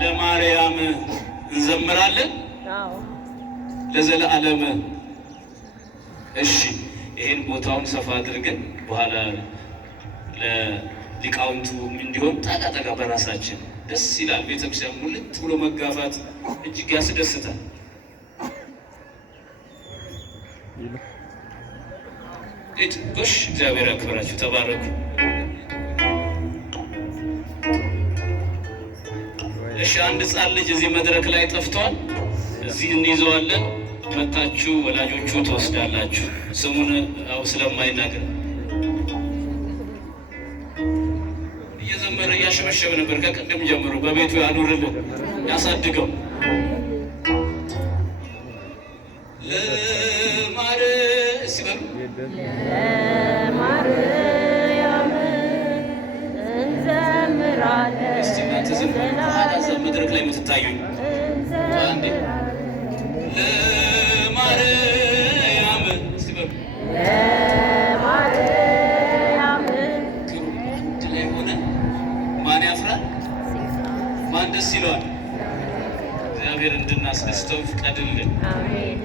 ለማርያም እንዘምራለን ለዘለዓለም። እሺ ይሄን ቦታውን ሰፋ አድርገን በኋላ ለሊቃውንቱ እንዲሆን ጠቃ በራሳችን ደስ ይላል። ቤተክርስቲያን ሙልት ብሎ መጋፋት እጅግ ያስደስታል። ጎሽ እግዚአብሔር ያክብራችሁ፣ ተባረኩ። እሺ አንድ ሕፃን ልጅ እዚህ መድረክ ላይ ጠፍቷል። እዚህ እንይዘዋለን። መታችሁ ወላጆቹ ትወስዳላችሁ። ስሙን አው ስለማይናገር እየዘመረ እያሸበሸበ ነበር ከቀደም ጀምሮ። በቤቱ ያኑርልን ያሳድገው። ለማርያም እንዘምራለን። እስቲ እናንተ ዘምሩ መድረክ ላይ የምትታዩኝ አንዴ ለማርያም እስቲ በሉ ለማርያም አንድ ላይ ሆነን ማን ያፍራል? ማን ደስ ይለዋል? እግዚአብሔር እንድናስደስተው ይፍቀድልን። አሜን።